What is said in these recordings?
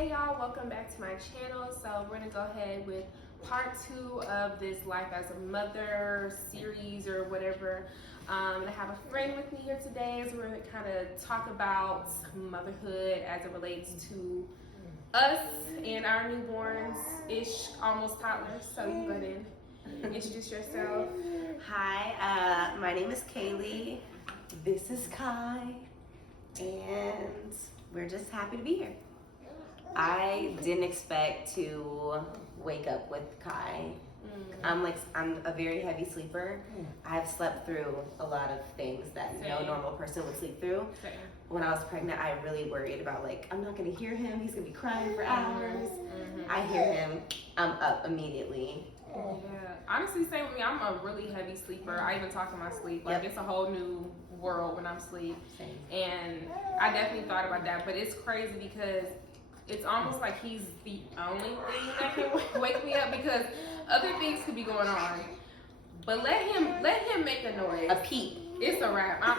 Hey y'all, welcome back to my channel. So we're gonna go ahead with part 2 of this Life as a Mother series or whatever. And I have a friend with me here today, so we're gonna kind of talk about motherhood as it relates to us and our newborns-ish, almost toddlers. So you go ahead and introduce yourself. Hi, my name is Kaylee. This is Kai, and we're just happy to be here. I didn't expect to wake up with Kai. I'm a very heavy sleeper. I've slept through a lot of things that no normal person would sleep through. Same. When I was pregnant, I really worried about I'm not gonna hear him. He's gonna be crying for hours. I hear him, I'm up immediately. Yeah, honestly, same with me. I'm a really heavy sleeper. I even talk in my sleep. It's a whole new world when I'm asleep. Same. And I definitely thought about that, but it's crazy because it's almost like he's the only thing that can wake me up, because other things could be going on. But let him make a noise. A peep. It's a wrap. I'm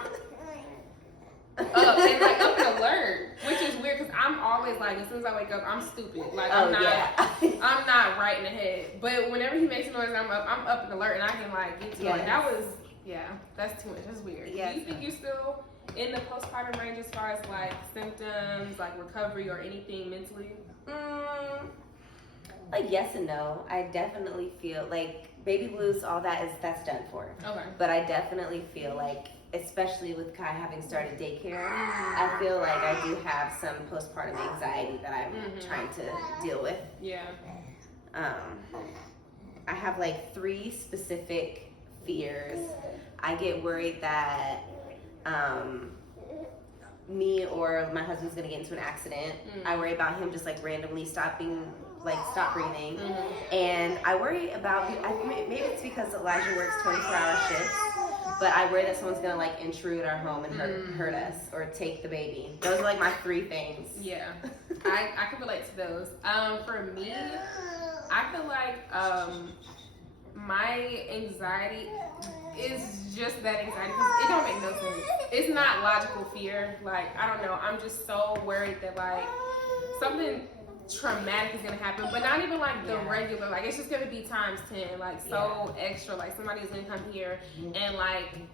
up and up and alert, which is weird because I'm always as soon as I wake up, I'm stupid. I'm not right in the head. But whenever he makes a noise, I'm up and alert, and I can get to it. That was that's too much. That's weird. Yes. Do you think you're still in the postpartum range as far as symptoms, recovery, or anything mentally? Yes and no. I definitely feel baby blues, all that's done for. Okay. But I definitely feel especially with Kai having started daycare, I feel I do have some postpartum anxiety that I'm trying to deal with. Yeah. I have 3 specific fears. I get worried that me or my husband's gonna get into an accident. I worry about him just randomly stop breathing. And I worry about, maybe it's because Elijah works 24-hour shifts, but I worry that someone's gonna intrude our home and hurt us or take the baby. Those are my 3 things. Yeah, I can relate to those. For me, I feel my anxiety is just that anxiety, because it don't make no sense. It's not logical fear. I don't know. I'm just so worried that something traumatic is gonna happen, but not even the regular. It's just gonna be times 10. So extra. Somebody's gonna come here and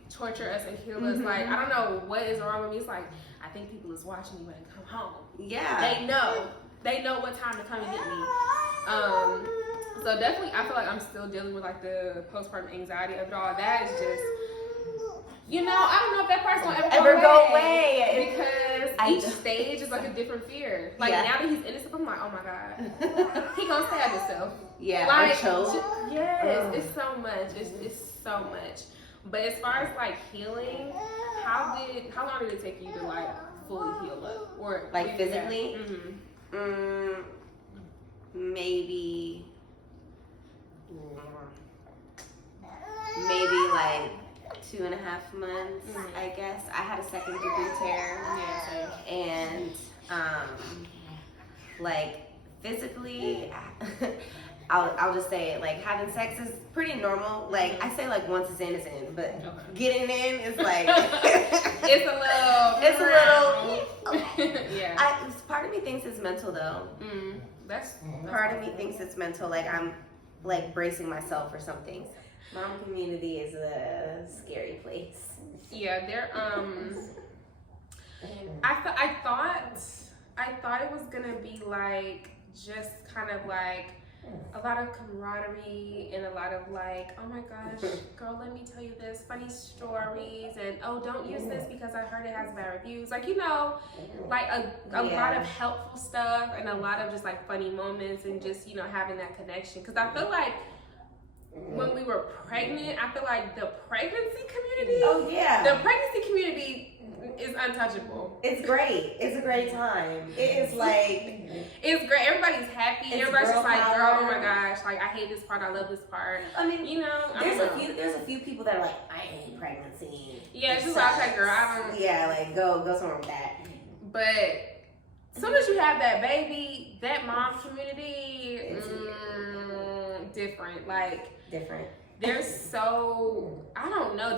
torture us and kill us. I don't know what is wrong with me. It's I think people is watching you when I come home. Yeah. They know what time to come and get me. So definitely, I feel I'm still dealing with the postpartum anxiety of it all. That is just, I don't know if that part's gonna ever go away, because each stage is a different fear. Now that he's innocent, I'm oh my god, he gonna stab himself. Yeah, or choke. Yes, it's so much. It's so much. But as far as healing, how long did it take you to fully heal up, or physically? Maybe 2.5 months, I guess. I had a 2nd-degree tear, and physically, I'll just say it, having sex is pretty normal. I say once it's in, but getting in is it's a little. Yeah. Part of me thinks it's mental though. That's part of me thinks it's mental. I'm bracing myself for something. Mom community is a scary place. Yeah, they're I thought it was gonna be just kind of a lot of camaraderie and a lot of oh my gosh, girl, let me tell you this funny stories, and oh, don't use this because I heard it has bad reviews. A lot of helpful stuff, and a lot of just funny moments, and just having that connection. Because I feel when we were pregnant, I feel the pregnancy community. Oh yeah. The pregnancy community is untouchable. It's great. It's a great time. It is it's great. Everybody's happy. Everybody's just girl, oh my gosh, I hate this part. I love this part. I mean, there's a few people that are I hate pregnancy. Yeah, it's just girl, I don't. Yeah, go somewhere with that. But as soon as you have that baby, that mom community, different. Different. There's so, I don't know.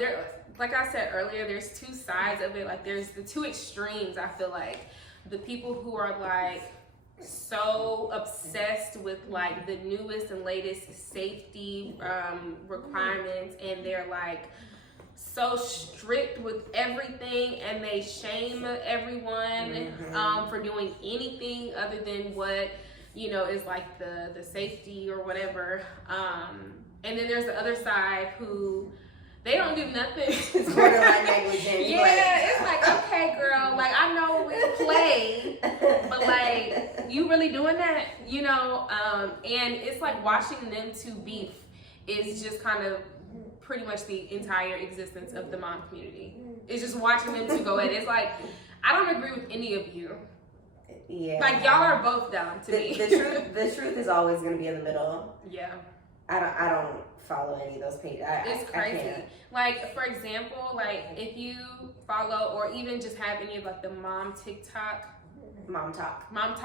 Like I said earlier, there's 2 sides of it. There's the 2 extremes. I feel the people who are so obsessed with like the newest and latest safety requirements, and they're like so strict with everything, and they shame everyone for doing anything other than what, you know, is like the safety or whatever. And then there's the other side who they don't do nothing. It's borderline negligent. Yeah, it's like, okay, girl, like I know we play, but like you really doing that, you know? And it's like watching them two beef is just kind of pretty much the entire existence of the mom community. It's just watching them two go at it. It's like, I don't agree with any of you. Yeah. Like y'all are both dumb to me. The truth is always going to be in the middle. Yeah. I don't follow any of those pages. It's crazy. Like, for example, like if you follow or even just have any of like the mom TikTok, Mom talk, the mom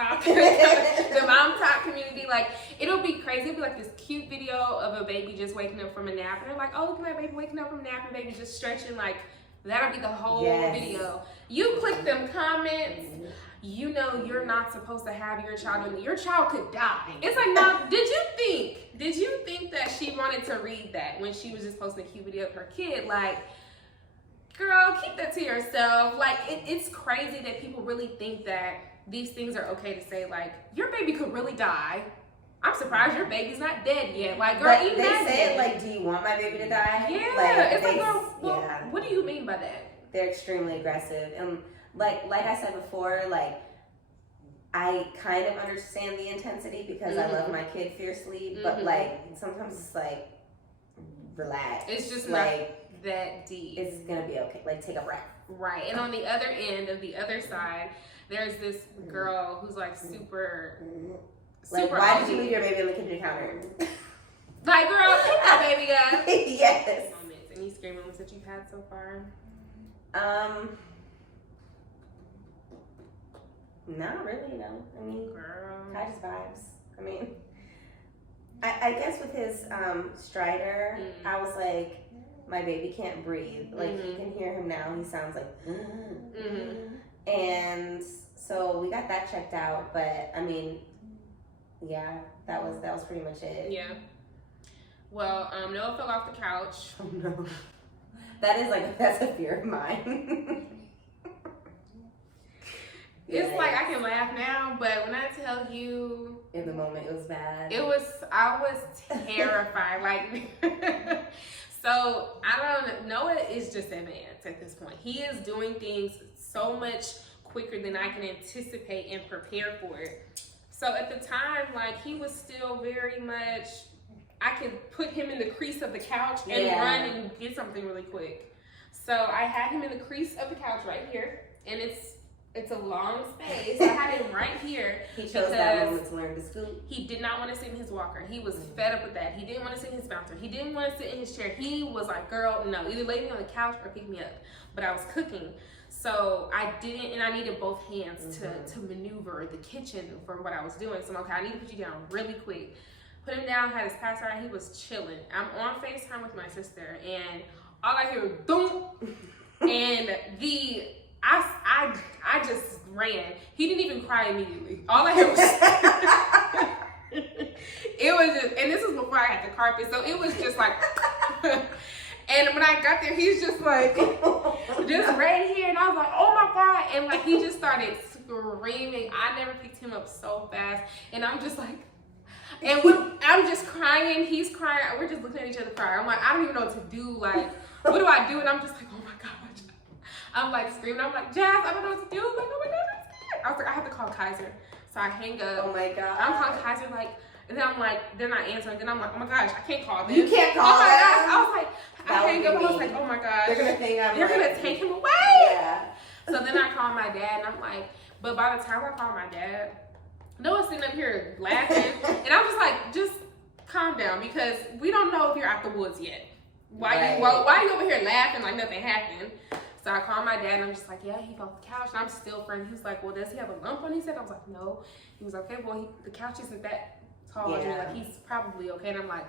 talk community, like it'll be crazy. It'll be like this cute video of a baby just waking up from a nap, and they're like, oh, look at my baby waking up from a nap, and baby just stretching. Like that'll be the whole video. You click them comments, you know you're not supposed to have your child, and your child could die. It's like, now, did you think that she wanted to read that when she was just posting a cute video of her kid? Like, girl, keep that to yourself. Like, it's crazy that people really think that these things are okay to say. Like, your baby could really die. I'm surprised your baby's not dead yet. Like, girl, but even they that say it like, do you want my baby to die? Yeah, like, it's like, girl, well, what do you mean by that? They're extremely aggressive, and like I said before, like I kind of understand the intensity because I love my kid fiercely, but like sometimes it's like, relax. It's just like not that deep. It's gonna be okay. Like, take a breath. Right. And on the other end of the other side, there's this girl who's like super Like, why did you leave your baby on the kitchen counter? Like, girl, pick that baby up. Yes. Moments. Any scary moments that you've had so far? Not really, no. I mean, girl, Kai just vibes. I mean, I guess with his Strider, I was like, my baby can't breathe. Like, you can hear him now. He sounds like, and so we got that checked out. But I mean, yeah, that was pretty much it. Yeah. Well, Noah fell off the couch. Oh no. That's a fear of mine. It's like I can laugh now, but when I tell you, in the moment, it was bad. I was terrified. Like, so Noah is just advanced at this point. He is doing things so much quicker than I can anticipate and prepare for it. So at the time, like, he was still very much, I could put him in the crease of the couch and run and get something really quick. So I had him in the crease of the couch right here, and it's a long space. I had him right here. He chose that moment to learn to scoot. He did not want to sit in his walker. He was fed up with that. He didn't want to sit in his bouncer. He didn't want to sit in his chair. He was like, girl, no, either lay me on the couch or pick me up. But I was cooking. So I didn't, and I needed both hands to maneuver the kitchen for what I was doing. So I'm like, okay, I need to put you down really quick. Put him down, had his pacifier, and he was chilling. I'm on FaceTime with my sister, and all I hear was boom, and I just ran. He didn't even cry immediately. All I heard was it was just, and this was before I had the carpet, so it was just like and when I got there, he's just like just right here, and I was like, oh my God, and like he just started screaming. I never picked him up so fast, and I'm just like, and I'm just crying, he's crying, we're just looking at each other crying. I'm like, I don't even know what to do. Like, what do I do? And I'm just like, oh my God. I'm like screaming. I'm like, Jazz, I don't know what to do. I'm like, oh my God. I was like, I have to call Kaiser. So I hang up. Oh my God. I'm calling Kaiser, like, and then I'm like, they're not answering. Then I'm like, oh my gosh, I can't call them. You can't call them. them. I was like, I hang up. I was like, oh my gosh. They're gonna think they're gonna take him away. Yeah. So then I call my dad, and I'm like, but by the time I call my dad, Noah's sitting up here laughing, and I'm just like, just calm down, because we don't know if you're out the woods yet. Why you over here laughing like nothing happened? So I called my dad, and I'm just like, yeah, he fell off the couch, and I'm still friends. He was like, well, does he have a lump on his head? I was like, no. He was like, okay, well, the couch isn't that tall. Yeah. Like, he's probably okay. And I'm like,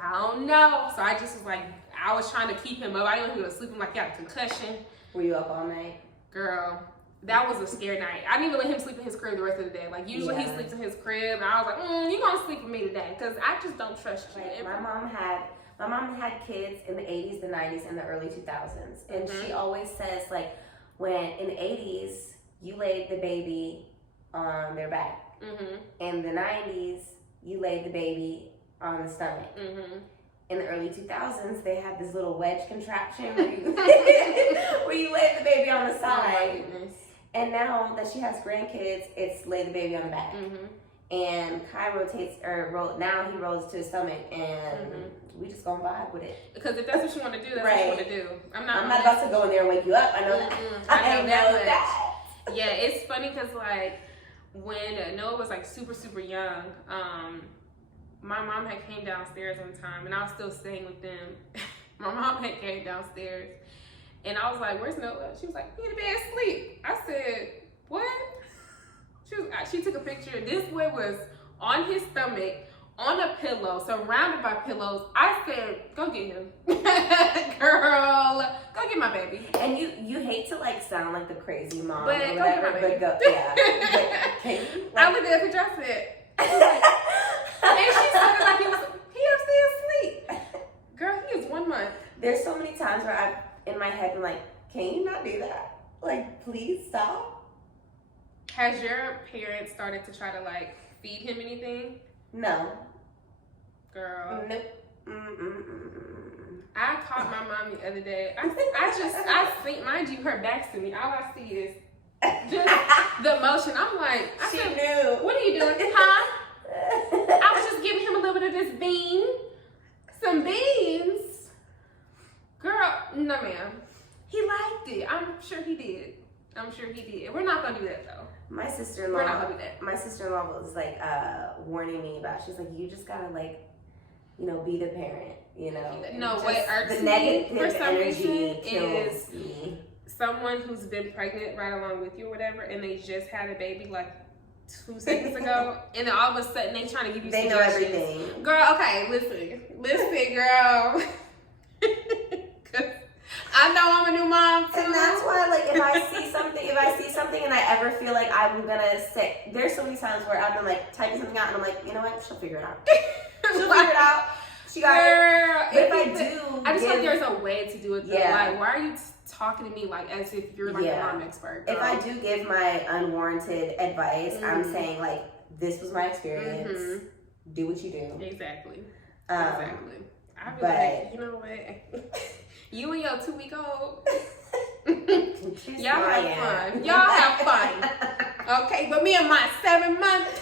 I don't know. So I just was like, I was trying to keep him up. I didn't want him to sleep. I'm like, yeah, concussion. Were you up all night? Girl, that was a scary night. I didn't even let him sleep in his crib the rest of the day. Like, usually he sleeps in his crib, and I was like, you gonna sleep with me today, because I just don't trust you. Like, my mom had kids in the 80s, the 90s, and the early 2000s. And she always says, like, when in the 80s, you laid the baby on their back. In the 90s, you laid the baby on the stomach. In the early 2000s, they had this little wedge contraption where you, where you laid the baby on the side. And now that she has grandkids, it's lay the baby on the back. And Kai now he rolls to his stomach, and we just gonna vibe with it. Because if that's what you want to do, that's what you want to do. I'm not about to go in there and wake you up. I know that. I know that. Yeah, it's funny because, like, when Noah was, like, super, super young, my mom had came downstairs one time, and I was still staying with them. My mom had came downstairs, and I was like, "Where's Noah?" She was like, "He in the bed asleep." I said, "What?" She took a picture. This boy was on his stomach, on a pillow, surrounded by pillows. I said, "Go get him." Girl, go get my baby. And you hate to, like, sound like the crazy mom, but or go get my baby. I looked at the picture, I said, and she said it like he upstairs asleep. Girl, he is 1 month. There's so many times where I've, in my head, been like, can you not do that? Like, please stop. Has your parents started to try to, like, feed him anything? No. Girl. Nope. I caught my mom the other day. I think, mind you, her back's to me. All I see is just the emotion. I'm like, she knew. What are you doing? Huh? I was just giving him a little bit of this bean. Some beans. Girl, no ma'am. He liked it. I'm sure he did. We're not gonna do that though. My sister-in-law. We're not gonna do that. My sister-in-law was like warning me about. She's like, you just gotta, like, you know, be the parent. You know. No, what irks the me negative for some energy reason kills is me. Someone who's been pregnant right along with you or whatever, and they just had a baby like 2 seconds ago, and then all of a sudden they trying to give you They know everything. Girl, okay, listen, girl. I know I'm a new mom too. And that's why, like, if I see something and I ever feel like I'm gonna say, there's so many times where I've been, like, typing something out and I'm like, you know what, she'll figure it out. She'll figure it out. She got it. But if I just hope there's a way to do it though. Yeah. Like, why are you talking to me like as if you're like a mom expert? Girl. If I do give my unwarranted advice, I'm saying, like, this was my experience. Do what you do. Exactly. Exactly. I'd be like, you know what? You and your 2-week-old. Y'all have fun. Y'all have fun. Okay, but me and my 7 months.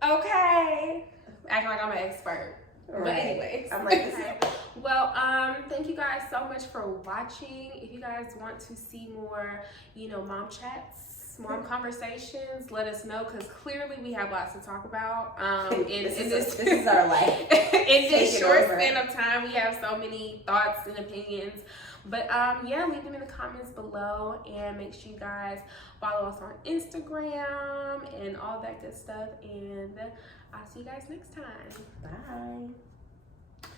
Okay. Acting like I'm an expert. Right. But anyways. I'm like, okay. Well, thank you guys so much for watching. If you guys want to see more, you know, mom chats, mom conversations, let us know, because clearly we have lots to talk about. This is our life. In this short span of time, we have so many thoughts and opinions. But yeah, leave them in the comments below, and make sure you guys follow us on Instagram and all that good stuff. And I'll see you guys next time. Bye.